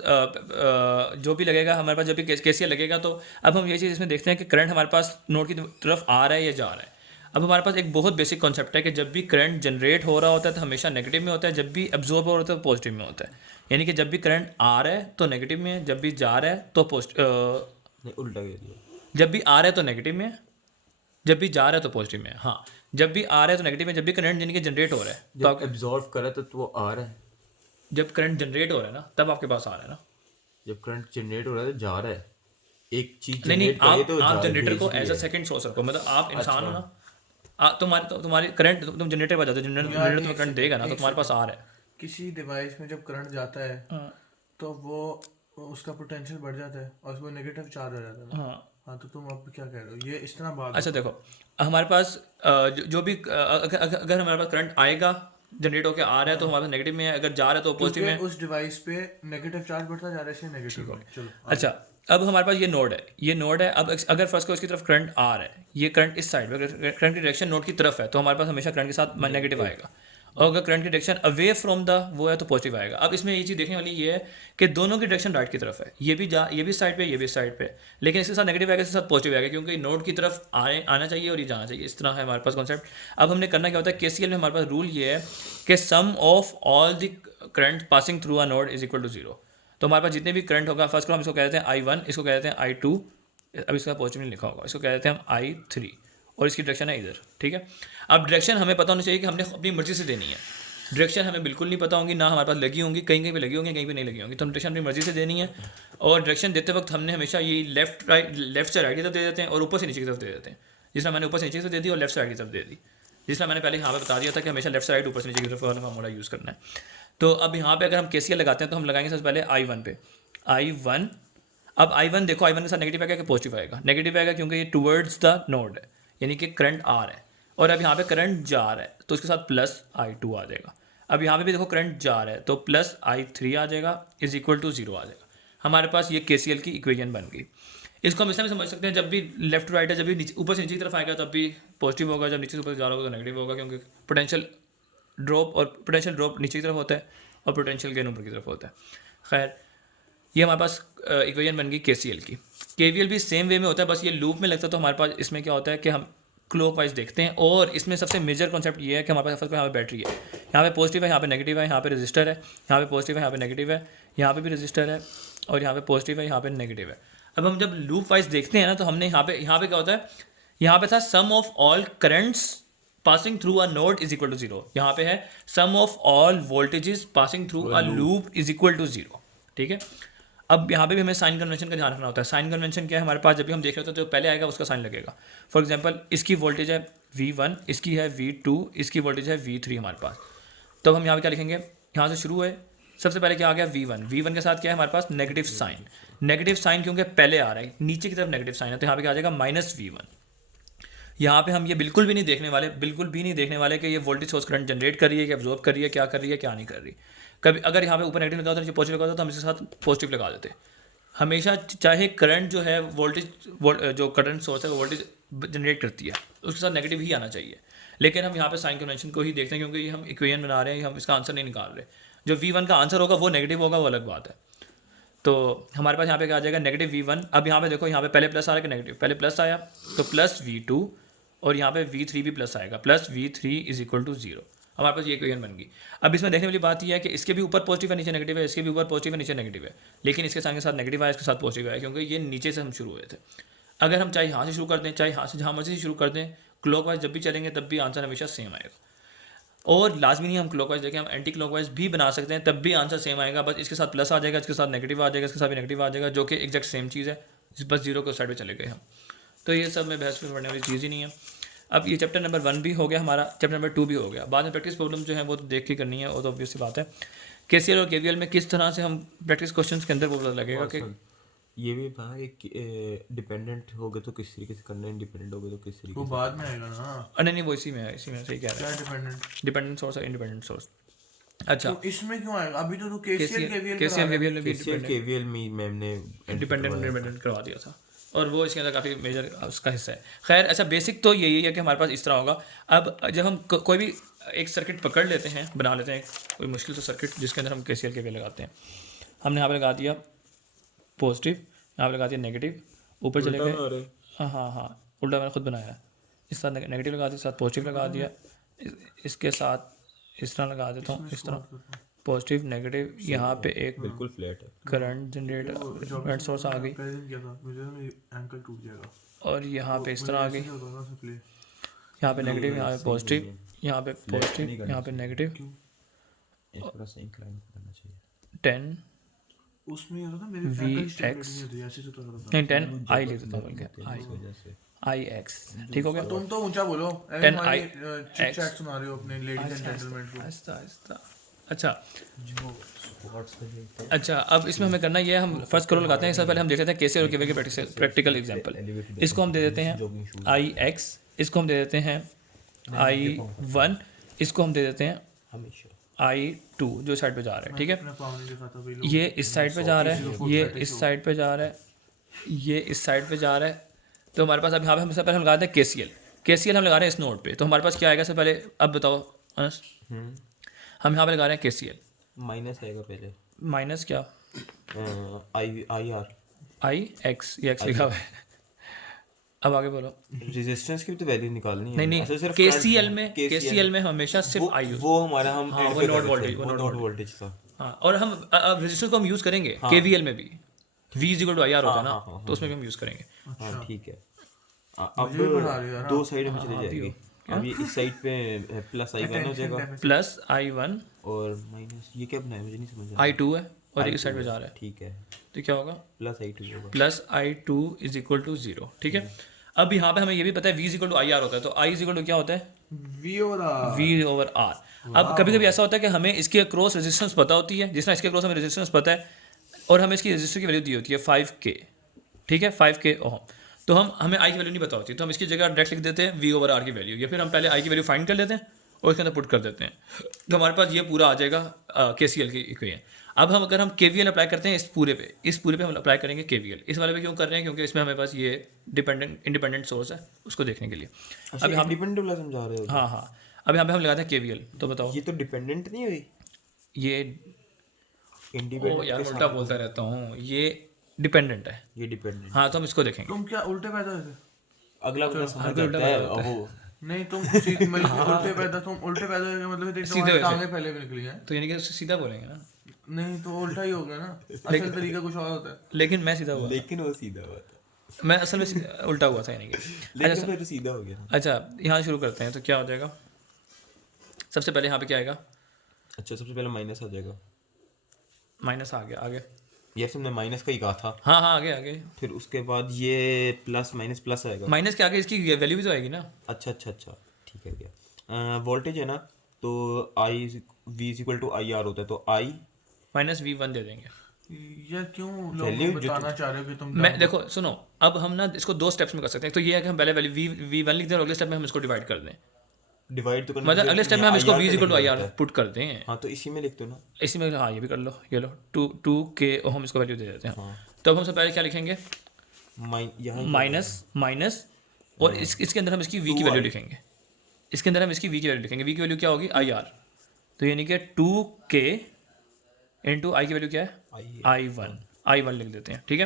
जो भी लगेगा, हमारे पास जब भी KCL लगेगा, तो अब हम ये चीज़ इसमें देखते हैं कि करंट हमारे पास नोड की तरफ आ रहा है या जा रहा है। अब हमारे पास एक बहुत बेसिक कॉन्सेप्ट है कि जब भी करंट जनरेट हो रहा होता है तो हमेशा नेगेटिव में होता है, जब भी एब्जॉर्ब हो रहा होता है तो पॉजिटिव में होता है। यानी कि जब भी करंट आ रहा है तो नेगेटिव में है, जब भी जा रहा है तो उल्टा कह दिया, जब भी आ रहा है तो नेगेटिव में है, जब भी जा रहा है तो पॉजिटिव में है। हाँ, जब भी आ रहा है तो नेगेटिव में, जब भी करंट यानी कि जनरेट हो रहा है तो जब एब्जॉर्ब कर रहा है तो वो आ रहा है, जब करंट जनरेट हो रहा है ना तब आपके पास आ रहा है ना। जब करंट जनरेट हो रहा है तो जा रहा है, एक चीज नहीं, तो आप जनरेटर को एज अ सेकंड सोर्स रखो, मतलब आप इंसान हो ना, तुम्हारी करंट, तुम जनरेटर पर जाते हो, जनरेटर तुम्हें करंट देगा ना, तो तुम्हारे पास आ रहा है। किसी डिवाइस में जब करंट जाता है तो वो उसका पोटेंशियल बढ़ जाता है और वो नेगेटिव चार्ज हो जाता है। हाँ, तो तुम अब क्या कह रहे हो, ये इस तरह बात। अच्छा देखो, हमारे पास जो भी अगर हमारे पास करंट आएगा जनरेट होकर आ रहा है तो हमारे पास नेगेटिव में है, अगर जा रहा है तो पॉजिटिव में है। उस डिवाइस पे नेगेटिव चार्ज बढ़ता जा रहा है, इसलिए नेगेटिव है। चलो अच्छा, अब हमारे पास ये नोड है। अब अगर फर्स्ट को इसकी तरफ करंट आ रहा है, ये करंट इस साइड पे, करंट की डायरेक्शन नोड की तरफ है तो हमारे पास हमेशा करंट के साथ नेगेटिव आएगा, और अगर करंट की डायरेक्शन अवे फ्रॉम द वो है तो पॉजिटिव आएगा। अब इसमें ये चीज़ देखने वाली ये है कि दोनों की डायरेक्शन राइट की तरफ है, ये भी साइड पे, ये भी साइड पे, लेकिन इसके साथ नेगेटिव आएगा, इसके साथ पॉजिटिव आएगा, क्योंकि नोड की तरफ आना चाहिए और ये जाना चाहिए। इस तरह है हमारे पास कॉन्सेप्ट। अब हमने करना क्या होता है, केसीएल में हमारे पास रूल ये है कि sum of all the current passing through a node is equal to 0। तो हमारे पास जितने भी करंट होगा, फर्स्ट को हम इसको कह देते हैं I1, इसको कह देते हैं I2, अब इसका पॉजिटिव नहीं लिखा होगा, इसको कह देते हैं हम I3, और इसकी डायरेक्शन है इधर, ठीक है। अब डायरेक्शन हमें पता होनी चाहिए कि हमने अपनी मर्जी से देनी है। डायरेक्शन हमें बिल्कुल नहीं पता होंगी, ना हमारे पास लगी होंगी, कहीं कहीं पे लगी होंगी, कहीं पे नहीं लगी होंगी, तो हम डायरेक्शन अपनी मर्जी से देनी है। और डायरेक्शन देते वक्त हमने हमेशा ये लेफ्ट से राइट की तरफ दे देते हैं और ऊपर से नीचे की तरफ दे देते हैं। जिस तरह मैंने ऊपर से नीचे की तरफ दे दी और लेफ्ट से राइट की तरफ दे दी, जिस तरह मैंने पहले यहाँ पे बता दिया था कि हमेशा लेफ्ट से राइट, ऊपर से नीचे की तरफ वाला फॉर्मूला यूज़ करना है। तो अब यहाँ पे अगर हम केसीएल लगाते हैं तो हम लगाएंगे सबसे पहले I1 पे, I1। अब I1 देखो, I1 के साथ नेगेटिव आएगा कि पॉजिटिव आएगा? नेगेटिव आएगा, क्योंकि ये टुवर्ड्स द नोड है, यानी कि करंट आ रहा है, और अब यहाँ पे करंट जा रहा है तो उसके साथ प्लस I2 आ जाएगा। अब यहाँ पे भी देखो करंट जा रहा है तो प्लस I3 आ जाएगा, इज इक्वल टू 0 आ जाएगा। हमारे पास ये केसीएल की इक्वेशन बन गई। इसको हम इसमें समझ सकते हैं, जब भी लेफ्ट टू राइट है, जब भी ऊपर से नीचे की तरफ आएगा तब भी पॉजिटिव होगा, जब नीचे से ऊपर जा रहा होगा तो नेगेटिव होगा, क्योंकि पोटेंशियल ड्रॉप नीचे की तरफ होता है और पोटेंशियल गेन ऊपर की तरफ होता है। खैर, ये हमारे पास इक्वेशन बन गई केसीएल की। केवीएल भी सेम वे में होता है, बस ये लूप में लगता है। तो हमारे पास इसमें क्या होता है कि हम क्लॉकवाइज देखते हैं, और इसमें सबसे मेजर कॉन्सेप्ट ये है कि हमारे पास फर्स्ट यहाँ पे बैटरी है, यहाँ पे पॉजिटिव है, यहाँ पे नेगेटिव है, यहाँ पे रजिस्टर है, यहाँ पे पॉजिटिव है, यहाँ पे नेगेटिव है, यहाँ पे भी रजिस्टर है, और यहाँ पे पॉजिटिव है, यहाँ पे नेगेटिव है। अब हम जब लूप वाइज देखते हैं ना, तो हमने यहाँ पे क्या होता है, यहाँ पे था sum of all currents passing through a node is equal to 0। यहाँ पे है sum of all voltages passing through a loop is equal to 0, ठीक है। अब यहाँ पे भी हमें साइन कन्वेंशन का ध्यान रखना होता है। साइन कन्वेंशन क्या है हमारे पास, जब भी हम देख रहे होते हैं तो पहले आएगा उसका साइन लगेगा। फॉर एग्जांपल, इसकी वोल्टेज है V1, इसकी है V2, इसकी वोल्टेज है V3 हमारे पास। तो हम यहाँ पे क्या लिखेंगे, यहाँ से शुरू है, सबसे पहले क्या आ गया V1 के साथ क्या है हमारे पास नेगेटिव साइन। नेगेटिव साइन क्योंकि पहले आ रहा है, नीचे की तरफ नेगेटिव साइन है, तो यहाँ पे क्या आ जाएगा -V1। यहाँ पे हम ये बिल्कुल भी नहीं देखने वाले कि ये वोल्टेज सोर्स करंट जनरेट कर रही है, कि एब्जॉर्ब कर रही है, क्या कर रही है, क्या नहीं कर रही। कभी अगर यहाँ पे ऊपर नेगेटिव लगा होता है, नीचे पॉजिटिव लगा होता है, तो हम इसके साथ पॉजिटिव लगा देते। हमेशा चाहे करंट जो है जो करंट सोर्स है वो वोल्टेज जनरेट करती है, उसके साथ नेगेटिव ही आना चाहिए। लेकिन हम यहाँ पे साइन कन्वेंशन को ही देखते हैं, क्योंकि हम इक्वेशन बना रहे हैं, हम इसका आंसर नहीं निकाल रहे। जो V1 का आंसर होगा वो नेगेटिव होगा, वो अलग बात है। तो हमारे पास यहाँ पे क्या आ जाएगा, नेगेटिव V1। अब यहाँ पे देखो, यहाँ पे पहले प्लस आ रहा है कि नेगेटिव, पहले प्लस आया तो प्लस V2, और यहाँ पे V3 भी प्लस आएगा, plus V3 is equal to 0। हमारे पास ये इक्वेशन बन गई। अब इसमें देखने वाली बात यह है कि इसके भी ऊपर पॉजिटिव है, नीचे नेगेटिव है, इसके भी ऊपर पॉजिटिव है, नीचे नेगेटिव है, लेकिन इसके साथ नेगेटिव आया, इसके साथ पॉजिटिव आया, क्योंकि ये नीचे से हम शुरू हुए थे। अगर हम चाहे यहाँ से शुरू कर दें, चाहे यहाँ से जहाँ मर्जी से शुरू कर दें, क्लॉकवाइज जब भी चलेंगे तब भी आंसर हमेशा सेम आएगा। और लाजमी नहीं हम क्लॉकवाइज देखें, हम एंटी क्लॉकवाइज भी बना सकते हैं, तब भी आंसर सेम आएगा। बस इसके साथ प्लस आ जाएगा, इसके साथ नेगेटिव आ जाएगा, इसके साथ भी नेगेटिव आ जाएगा, जो कि एग्जैक्ट सेम चीज़ है, बस 0 को साइड पे चले गए हम। तो ये सब में बहस में पढ़ने वाली चीज़ ही नहीं है। अब ये चैप्टर नंबर 1 भी हो गया हमारा, चैप्टर नंबर 2 भी हो गया। बाद में प्रैक्टिस प्रॉब्लम जो है वो तो देख के करनी है, वो तो ऑब्वियस सी बात है। केसीएल और केवीएल में किस तरह से हम प्रैक्टिस क्वेश्चंस के अंदर वो पता लगेगा कि ये भी था एक डिपेंडेंट हो गए तो किस तरीके से करना है, इंडिपेंडेंट हो गए तो किस तरीके वो से। बाद में आएगा ना। नहीं वो इसी में है, सही कह रहा है। क्या डिपेंडेंट सोर्स और इंडिपेंडेंट सोर्स। अच्छा, तो इसमें क्यों आएगा? अभी तो केसीएल केवीएल में भी केवीएल में मैम ने इंडिपेंडेंट करवा दिया था, और वो इसके अंदर काफ़ी मेजर उसका हिस्सा है। खैर, ऐसा बेसिक तो यही है कि हमारे पास इस तरह होगा। अब जब हम कोई भी एक सर्किट पकड़ लेते हैं, बना लेते हैं कोई मुश्किल सा सर्किट जिसके अंदर हम केसीएल केवीएल लगाते हैं, हमने यहाँ पर लगा दिया पॉजिटिव, यहाँ पर लगा दिया नेगेटिव, ऊपर चले गए, हाँ उल्टा मैंने खुद बनाया है। इस साथ नेगेटिव लगा दिया, साथ पॉजिटिव लगा दिया, इसके साथ इस तरह लगा देता हूँ, इस तरह पॉजिटिव नेगेटिव। यहाँ पे एक बिल्कुल फ्लैट है, करंट जनरेट करंट सोर्स आ गई, और यहाँ पे इस तरह आ गई, यहाँ पे नेगेटिव, यहाँ पे पॉजिटिव, यहाँ पे पॉजिटिव, यहाँ पे नेगेटिव। थोड़ा सा इंक्लाइन करना चाहिए। 10 उसमें ये होता मेरे VX नहीं 10 I ले देता हूँ, बल्कि IX, ठीक हो गया। तुम तो ऊंचा बोलो, 10 I चिट चैट सुना रहे हो अपने लेडीज एंड जेंटलमैन को। आहिस्ता। अच्छा, अब इसमें हमें करना ये है, हम फर्स्ट करो लगाते हैं। इससे पहले हम देख लेते हैं केसीएल और केवीएल के प्रैक्टिकल एग्जांपल। इसको हम दे देते हैं IX, इसको हम दे देते हैं I1, इसको हम दे देते हैं हमेशा I2 जो साइड पे जा रहा है, ठीक है, अपना पाँव नहीं दिखाता भाई लोग। ये इस साइड पे जा रहा है, ये इस साइड पे जा रहा है, ये इस साइड पे जा रहा है। तो हमारे पास अभी यहाँ पे सबसे पहले हम लगाते हैं KCL हम लगा रहे हैं इस नोड पे। तो हमारे पास क्या आएगा सबसे पहले, अब बताओ अनस, हम यहाँ पे लगा रहे हैं KCL, माइनस आएगा पहले, माइनस क्या, आई आर IX, ये X लिखा हुआ है। अब आगे बोलो। रेजिस्टेंस की भी तो वैल्यू निकालनी है। नहीं अच्छा, सिर्फ KCL में हमेशा सिर्फ I यूज, वो हमारा हम हाँ, end वो पे नोड कर वोल्टेज, देते हैं, वो वो नोड नोड वोल्टेज था। हाँ, और हम रेजिस्टेंस को हम यूज़ करेंगे KVL में भी, V is equal to IR होता है ना, तो उसमें भी हम यूज़ करेंगे। हाँ ठीक है। मुझे भी बना रही है अब ना। दो साइड में चली जाएगी। अब ये इस साइड पे प्लस I1 हो जाएगा प्लस I1 और माइनस, ये क्या बनाया मुझे नहीं समझ आ रहा। I2 है और इस साइड पे जा रहा है, ठीक है, तो क्या होगा, प्लस I2 होगा। Plus I2 is equal to 0, ठीक है। अब यहाँ पे हमें ये भी पता है V is equal to IR होता है, तो I इज इक्वल टू क्या होता है, वी और आर। V over R। अब कभी कभी ऐसा होता है कि हमें इसके अक्रॉस रेजिस्टेंस पता होती है, जिसना इसके अक्रॉस हमें रेजिस्टेंस पता है, और हमें इसकी रेजिस्टर की वैल्यू दी होती है 5K, ठीक है, 5K ओम। तो हमें I की वैल्यू नहीं पता होती, तो हम इसकी जगह डायरेक्ट लिख देते हैं V ओवर R की वैल्यू, या फिर हम पहले I की वैल्यू फाइंड कर लेते हैं और इसके अंदर पुट कर देते हैं, तो हमारे पास ये पूरा आ जाएगा KCL की इक्वेशन। अब अगर हम KVL अप्लाई करते हैं इस पूरे पे हम अप्लाई करेंगे KVL। इस वाले पे क्यों कर रहे हैं, क्योंकि इसमें हमारे पास ये इंडिपेंडेंट सोर्स है, उसको देखने के लिए। अच्छा, अब हम इंडिपेंडेंट वाला समझा रहे हो? हाँ, अब यहाँ पे हम लगाते हैं KVL, तो बताओ ये तो डिपेंडेंट नहीं हुई, ये इंडिपेंडेंट यार उल्टा बोलता रहता हूँ, ये डिपेंडेंट है। ये डिपेंडेंट। हाँ, तो हम इसको देखेंगे। तुम क्या उल्टे पैदा हुए थे? अगला बंदा समझ अगला आता है वो। नहीं तुम उल्टे पैदा, तुम उल्टे पैदा हुए मतलब फिर सीधे तुम्हारी वैसे। टांगे पहले भी निकली हैं। तो यानी कि उससे सीधा बोलेंगे ना, नहीं तो उल्टा ही हो गया ना, असल तरीका कुछ और होता है। लेकिन मैं सीधा हुआ, लेकिन वो सीधा हुआ था, मैं असल में उल्टा हुआ था यानी कि। लेकिन फिर सीधा हो गया। अच्छा, यहाँ शुरू करते हैं, तो क्या हो जाएगा, सबसे पहले यहाँ पे क्या आएगा, अच्छा, सबसे पहले माइनस आ जाएगा। माइनस आ गया, आगे, ये तुमने माइनस का ही कहा था। हाँ आगे, फिर उसके बाद ये प्लस माइनस प्लस आएगा। माइनस के आगे इसकी वैल्यू भी तो आएगी ना। अच्छा, ठीक है क्या वोल्टेज है ना, तो I V is equal to I R होता है, तो आई माइनस V1 दे देंगे। ये क्यों Value लोग जो बताना चाह रहे हो कि तुम मैं देखो सुनो, अब हम ना इसको दो स्टेप्स में कर सकते हैं। तो ये है कि हम पहले वैल्यू V1 लिख दें और अगले स्टेप में हम इसको डिवाइड कर दें, डिवाइड तो करना, मतलब अगले स्टेप में हम इसको V is equal to IR है। पुट कर दें। हाँ, तो इसी में लिख दो ना। इसी में हाँ, ये भी कर लो, ये लो 2K और हम इसको वैल्यू दे देते हैं। तो अब हम सबसे पहले क्या लिखेंगे, यहाँ माइनस और इसके अंदर हम इसकी V की वैल्यू लिखेंगे, इसके अंदर हम इसकी V की वैल्यू लिखेंगे। V की वैल्यू क्या होगी, IR, तो यानी कि 2K इंटू I की वैल्यू क्या है, I1 लिख देते हैं, ठीक है।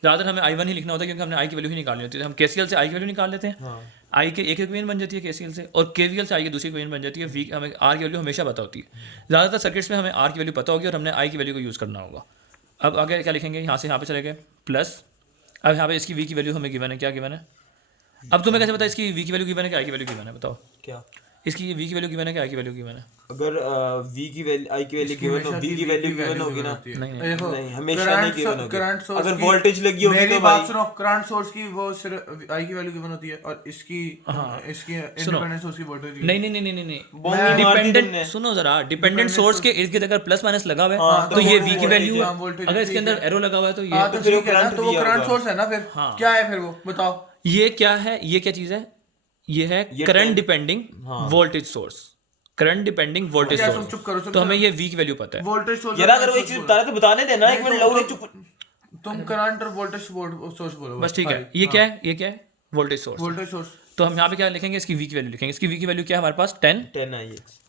ज़्यादातर हमें I1 ही लिखना होता है क्योंकि हमने I की वैल्यू ही निकालनी होती है। हम KCL से I की वैल्यू निकाल लेते हैं, I के एक इक्वेशन बन जाती है KCL से, और KVL से I की दूसरी इक्वेशन बन जाती है। V हमें R की वैल्यू हमेशा पता होती है, ज़्यादातर सर्किट्स में हमें R की वैल्यू पता होगी और हमने I की वैल्यू को यूज़ करना होगा। अब आगे क्या लिखेंगे, यहाँ से यहाँ पे चले गए प्लस, अब यहाँ पे इसकी V की वैल्यू हमें गिवन है, क्या गिवन है, अब तुम्हें कैसे पता इसकी V की वैल्यू गिवन है कि I की वैल्यू गिवन है, बताओ। क्या इसकी V की वैल्यू गिवन है कि I की वैल्यू गिवन है, अगर V की वैल्यू आई की वैल्यू गिवन हो, V की वैल्यू गिवन होगी ना, देखो नहीं, हमेशा नहीं given होगी। करंट सोर्स अगर voltage लगी होगी मेरी तो बात भाई- सुनो, करंट सोर्स की वो सिर्फ आई की वैल्यू गिवन होती है और इसकी इंडिपेंडेंट सोर्स की वोल्टेज नहीं बॉम्ब मार दी तुमने। डिपेंडेंट, सुनो जरा, डिपेंडेंट सोर्स के इर्द गिर्द अगर प्लस माइनस लगा हुआ है हाँ, तो तो ये वो V की वैल्यू है, voltage अगर इसके ठीक अंदर एरो लगा हुआ है तो हाँ ये, तो फिर वो ठीक है ना, करंट तो वो दिया करंट होगा। सोर्स है ना, फिर हाँ। क्या है फिर वो बताओ। ये क्या है, ये क्या चीज़ है, ये है current depending voltage source, current depending voltage क्या तुम चुप करो, सोर्स, तो हमें ये V की वैल्यू पता है। वोल्टेज सोर्स यार अगर वो एक चीज बता तो बताने देना, एक मिनट लग चुप। तुम करंट और वोल्टेज सोर्स बोलो बस ठीक है, ये क्या है, ये क्या है, वोल्टेज सोर्स। Voltage source. तो हम यहाँ पे क्या लिखेंगे, इसकी V की वैल्यू लिखेंगे। इसकी V की वैल्यू क्या है हमारे पास,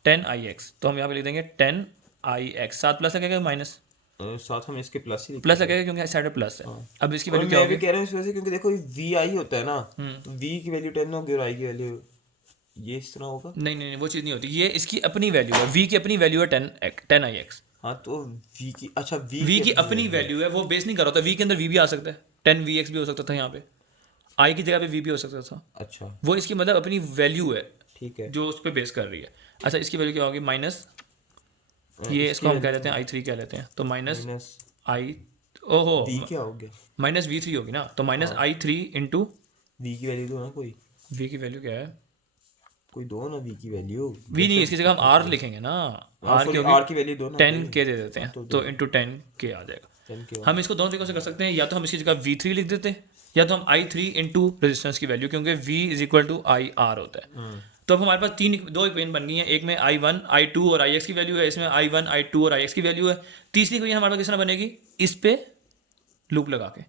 10IX, तो हम यहाँ पे लिख देंगे 10IX, साथ प्लस लगेगा माइनस, साथ हम इसके प्लस ही प्लस लगेगा क्योंकि इस साइड पे प्लस है। अब इसकी और वैल्यू क्या मैं भी होगी, कह रहा हूँ इस वजह से, क्योंकि देखो वी आई होता है ना, तो V की वैल्यू 10 होगी और आई की वैल्यू ये इस तरह होगा। नहीं वो चीज़ नहीं होती, ये इसकी अपनी वैल्यू है, V की अपनी वैल्यू है 10IX, हाँ, तो V की, अच्छा V की अपनी वैल्यू है, वो बेस नहीं कर रहा था। V के अंदर V भी आ सकता है, 10VX भी हो सकता था, यहाँ पे I की जगह पे V भी हो सकता था। अच्छा, वो इसकी मतलब अपनी वैल्यू है ठीक है। जो उस पर बेस कर रही है। अच्छा, इसकी वैल्यू क्या होगी, माइनस, ये इसको हम कह लेते हैं I3 कह लेते हैं, तो माइनस I, ओहो V क्या हो गया, माइनस V3 होगी ना, तो माइनस I3 इंटू V की वैल्यू दो ना, कोई V की वैल्यू क्या है, कोई दो ना V की वैल्यू। V नहीं, इसकी जगह हम R लिखेंगे ना, R की R की वैल्यू दो ना, 10K दे देते हैं, तो इंटू 10K आ जाएगा। 10 के। हम इसको दोनों तरीकों से कर सकते हैं, या तो हम इसकी जगह V3 लिख देते हैं या तो हम I3 इंटू रेजिस्टेंस की वैल्यू, क्योंकि V is equal to IR होता है। तो अब हमारे पास दो इक्वेशन बन गई हैं, एक में I1 I2 और IX की वैल्यू है, इसमें I1 I2 और IX की वैल्यू है। तीसरी इक्वेशन हमारे पास किस तरह बनेगी, इस पे लूप लगा के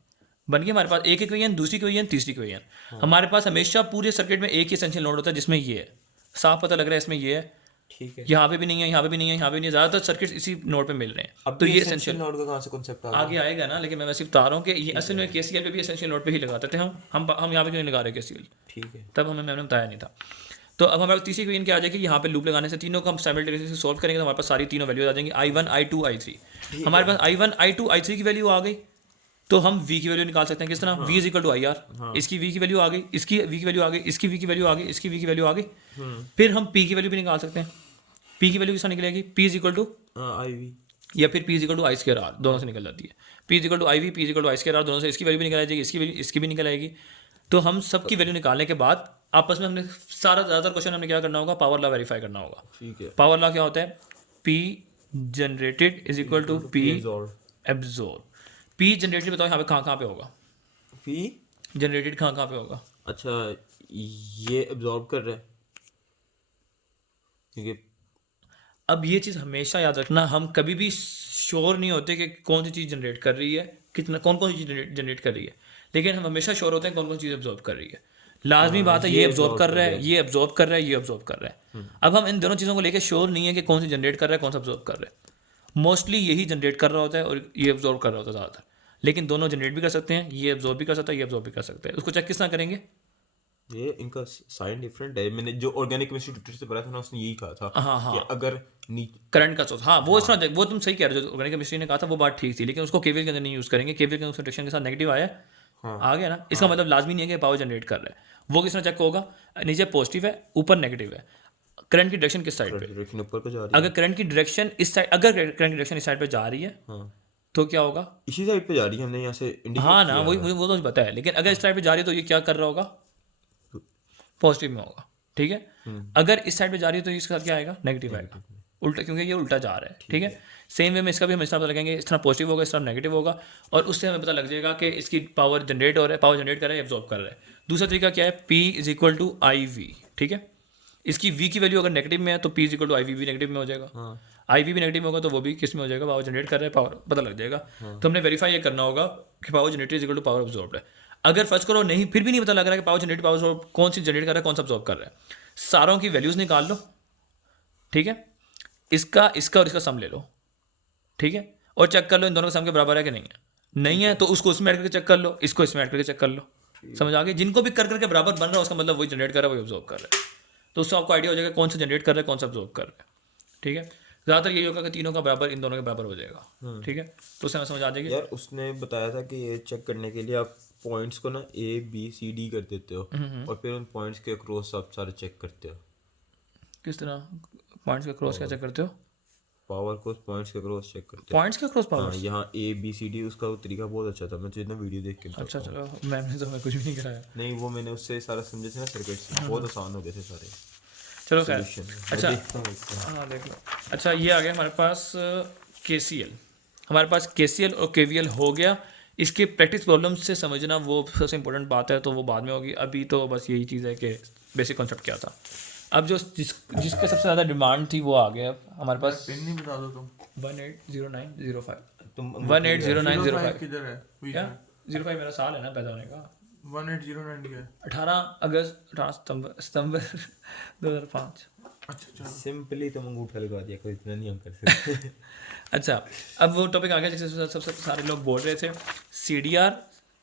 बन गई हमारे पास एक इक्वेशन, दूसरी इक्वेशन, तीसरी इक्वेशन। हमारे पास हमेशा पूरे सर्किट में एक ही एसेंशियल नोड होता है जिसमें ये है, साफ पता लग रहा है इसमें ये है, ठीक है। यहाँ पे भी नहीं है, यहाँ पे भी नहीं है, यहाँ पे भी नहीं है, ज़्यादातर सर्किट इसी नोड पे मिल रहे हैं। अब तो ये एसेंशियल एसेंशियल नोड का कहाँ से कॉन्सेप्ट आ आगे आएगा ना, लेकिन मैं वैसे बता रहा हूँ कि ये असल में KCL पे भी एसेंशियल नोड पे ही लगाते थे हम यहाँ पे क्यों नहीं लगा रहे KCL, ठीक है। तब मैंने बताया नहीं था। तो अब हमारे पास तीसरी इक्वेशन क्या आ जाएगी, यहाँ पे लूप लगाने से तीनों को हम साइमल्टेनियसली सॉल्व करेंगे तो हमारे पास सारी तीनों वैल्यूज आ जाएंगी, I1 I2 I3। हमारे पास I1 I2 I3 की वैल्यू आ गई, तो हम V की वैल्यू निकाल सकते हैं किस तरह, V is equal to IR, इसकी V की वैल्यू आ गई, इसकी V की वैल्यू आ गई, इसकी V की वैल्यू आ गई, इसकी V की वैल्यू आ गई। फिर हम P की वैल्यू भी निकाल सकते हैं। P की वैल्यू किस तरह निकलेगी, P is equal to IV या फिर P is equal to I square R, दोनों से निकल जाती है। P is equal to IV, P is equal to I square R, दोनों से इसकी वैल्यू भी निकल आएगी, इसकी भी निकल आएगी। तो हम सबकी वैल्यू निकालने के बाद आपस में हमने ज़्यादातर क्वेश्चन हमने क्या करना होगा, पावर लॉ वेरीफाई करना होगा। ठीक है। पावर लॉ क्या होता है, P generated is equal to P absorb. P generated बताओ यहाँ पे कहाँ पे होगा, P जनरेटेड कहाँ पे होगा। अच्छा ये एब्जॉर्ब कर रहा है, क्योंकि अब ये चीज़ हमेशा याद रखना, हम कभी भी श्योर नहीं होते कि कौन सी चीज़ जनरेट कर रही है, कितना कौन सी चीज़ जनरेट कर रही है, लेकिन हम हमेशा श्योर होते हैं कौन चीज़ एब्जॉर्ब कर रही है। लाजमी बात है, ये एब्जॉर्ब कर रहा है, ये एब्जॉर्ब कर रहा है, ये एब्जॉर्ब कर रहा है। अब हम इन दोनों चीज़ों को लेकर श्योर नहीं है कि कौन सी जनरेट कर रहा है, कौन सा एब्जॉर्ब कर रहा है। मोस्टली यही जनरेट कर रहा होता है और ये एब्जॉर्ब कर रहा होता है ज़्यादातर, लेकिन दोनों जनरेट भी कर सकते हैं, ये एब्जॉर्ब भी कर सकता है, ये एब्जॉर्ब भी कर सकते हैं। उसको चेक किस तरह करेंगे, ये इनका साइन डिफरेंट है। मैंने जो ऑर्गेनिक केमिस्ट्री ट्यूटर से पढ़ा था ना, उसने यही कहा था कि अगर करंट का सोर्स, हाँ वो इस तरह, वो तुम सही कह रहे हो, जो ऑर्गेनिक केमिस्ट्री ने कहा था वो बात ठीक थी, लेकिन उसको केवीएल के अंदर नहीं यूज़ करेंगे। केवीएल के कंडक्शन के साथ नेगेटिव आया, आ गया ना, इसका मतलब लाजमी नहीं है कि पावर जनरेट कर रहा है। वो किस तरह चेक होगा, नीचे पॉजिटिव है ऊपर नेगेटिव है, करंट की डायरेक्शन किस साइड पे, डायरेक्शन ऊपर को जा रही है। अगर करंट की डायरेक्शन इस साइड, अगर करंट की डायरेक्शन इस साइड पे जा रही है तो क्या होगा, इसी साइड पे जा रही है, हमने यहाँ से indicate हाँ ना, किया वही है। मुझे वो तो पता है, लेकिन अगर इस साइड पे जा रही है तो ये क्या कर रहा होगा, पॉजिटिव में होगा। ठीक है, अगर इस साइड पे जा रही है तो इसके साथ क्या आएगा, नेगेटिव आएगा, उल्टा, क्योंकि ये उल्टा जा रहा है। ठीक है, सेम वे में इसका भी हम इस तरह पता लगाएंगे, इस तरह पॉजिटिव होगा, इस तरह नेगेटिव होगा, और उससे हमें पता लग जाएगा कि इसकी पावर जनरेट हो रहा है, पावर जनरेट कर रहा है, एब्जॉर्ब कर रहा है। दूसरा तरीका क्या है, P is equal to IV। ठीक है, इसकी V की वैल्यू अगर नेगेटिव में है तो P is equal to IV भी नेगेटिव में हो जाएगा, IV भी नेगेटिव होगा तो वो भी किस में हो जाएगा, पावर जनरेट कर रहा है, पावर पता लग जाएगा। तो हमने वेरीफाई ये करना होगा कि power generated is equal to power absorbed है। अगर फर्स्ट करो नहीं, फिर भी नहीं पता लग रहा है कि पावर जनरेटेड पावर अब्जॉर्ब कौन सी जनरेट कर रहा है, कौन सा अब्जॉर्ब कर रहा है, सारों की वैल्यूज निकाल लो। ठीक है, इसका और इसका सम ले लो। ठीक है, और चेक कर लो इन दोनों का सम के बराबर है कि नहीं है, नहीं है तो उसको उसमें ऐड करके चेक कर लो, इसको इसमें ऐड करके चेक कर लो। समझ आ गई, जिनको भी कर करके बराबर बन रहा है उसका मतलब वही जनरेट कर रहा है, वही अब्जॉर्ब कर रहा है। तो उससे आपको आइडिया हो जाएगा कौन सा जनरेट कर रहा है, कौन सा अब्जॉर्ब कर रहा है। ठीक है, ज़्यादातर यही होगा कि तीनों का बराबर इन दोनों के बराबर हो जाएगा। ठीक है, तो उससे हमें समझ आ जाएगी। यार उसने बताया था कि ये चेक करने के लिए आप पॉइंट्स को ना ABCD कर देते हो और फिर उन पॉइंट्स के अक्रॉस आप सारे चेक करते हो। किस तरह पॉइंट्स के क्रॉस क्या चेक करते हो, पावर को पॉइंट्स के अक्रॉस चेक करते हो। पॉइंट्स के क्रॉस पावर। हाँ, यहाँ ABCD उसका वो तरीका बहुत अच्छा था, मैं तुझे ना वीडियो देख के बताता अच्छा हूँ। चलो, मैंने तो हमें कुछ भी नहीं कराया। नहीं वो मैंने उससे सारा समझे थे ना, सर्किट से बहुत आसान हो गए थे सारे। चलो खैर, Solution। अच्छा मैं देखता हूँ इसका। हाँ देख लो। अच्छा ये आ गया हमारे पास KCL, हमारे पास KCL और KVL हो गया। इसके प्रैक्टिस प्रॉब्लम से समझना वो सबसे इंपॉर्टेंट बात है, तो वो बाद में होगी। अभी तो बस यही चीज़ है कि बेसिक कॉन्सेप्ट क्या था। अब जो जिसके सबसे ज़्यादा डिमांड थी वो आ गया। अब हमारे पास पिन नहीं बता दो तुम, 180905 तुम 180905 किधर है बीच क्या में? 05 मेरा साल है ना पैदा होने का, 1809 क्या है? 18 अगस्त 18 सितंबर 2005। अच्छा चलो, सिंपली तुम अंगूठा लगा दिया, कोई इतना नहीं हम कर सकते। अच्छा, अब वो टॉपिक आ गया जिससे सबसे सारे लोग बोल रहे थे, CDR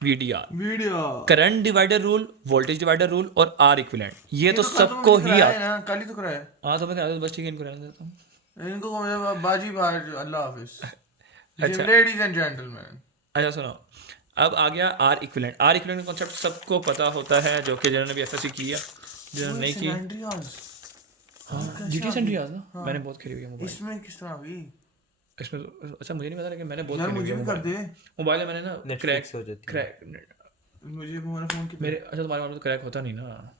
VDR, video current divider rule, voltage divider rule और R इक्विवेलेंट। ये तो सबको ही आता है। ना, कल ही तो कराया है। हाँ तो मैं कह रहा था, बस ठीक है, इनको रहने देता हूँ। इनको को मुझे बाजी बाज, अल्लाह हाफिज। अच्छा। लेडीज एंड जेंटलमैन, अच्छा सुनो, अब आ गया R इक्विवेलेंट। R इक्विवेलेंट का कॉन्सेप्ट सबको पता होता है, जो कि जिन्होंने भी FSC किया, जिन्होंने नहीं की। हाँ GT सेंट्रियाज ना, मैंने बहुत खेली हुई है मोबाइल इसमें किस तरह हुई इसमें। अच्छा मुझे नहीं पता, लेकिन मैंने बहुत यार? खेली हुई मुझे है भी कर मोबाइल। दे, मोबाइल में मैंने ना क्रैक हो जाती है। क्रैक मुझे मेरा फोन कितना मेरे, अच्छा तुम्हारे वाला तो क्रैक होता नहीं ना,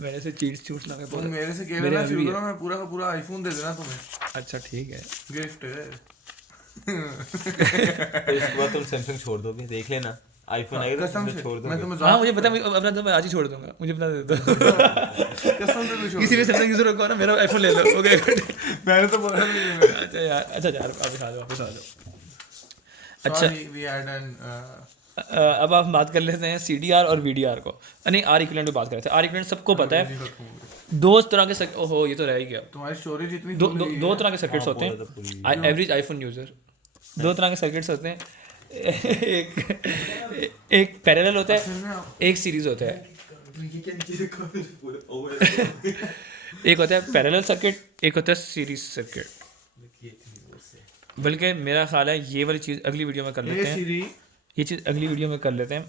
मैंने से चीट्स लगा तुम बहुत। मेरे से मेरे केवल अभी शुरू भी करो, मैं पूरा का पूरा आईफोन दे देना तुम्हें, अच्छा ठीक है, गिफ्ट है। फिर इसके बाद तुम सैमसंग छोड़ दोगे, देख लेना आईफोन आएगा कसम तो से छोड़ मैं दो। तुम्हें हाँ मुझे पता है, अपना तो मैं आज ही छोड़ दूंगा, मुझे बता देता हूँ। कसम से छोड़ किसी भी सैमसंग यूजर को ना मेरा आईफोन ले लो, ओके। मैंने तो बोला नहीं। अच्छा यार, अच्छा यार, वापस आ जाओ। अच्छा, वी हैड एन अब आप बात कर लेते हैं CDR और VDR को, नहीं R इक्विवेलेंट की बात कर रहे थे। R इक्विवेलेंट सबको पता है, दो तरह के ओहो ये तो रह ही गया। तुम्हारी स्टोरेज इतनी दो तरह के सर्किट्स होते हैं, एवरेज आईफोन यूजर। दो तरह के सर्किट्स होते हैं, एक पैरेलल होता है, एक सीरीज होता है। एक होता है पैरेलल सर्किट, एक होता है सीरीज सर्किट। बल्कि मेरा ख्याल है ये वाली चीज़ अगली वीडियो में कर लेते हैं, ये चीज़ अगली वीडियो में कर लेते हैं।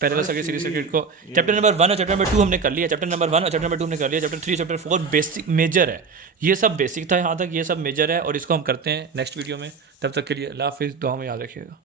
पैरेलल सर्किट, सीरीज सर्किट को चैप्टर नंबर 1 और चैप्टर नंबर 2 हमने कर लिया। चैप्टर नंबर 1 और चैप्टर नंबर 2 हमने कर लिया। चैप्टर 3 चैप्टर 4 बेसिक मेजर है, ये सब बेसिक था यहाँ तक, ये सब मेजर है और इसको हम करते हैं नेक्स्ट वीडियो में। तब तक के लिए अल्लाह हाफिज़, दुआ में याद रखिएगा।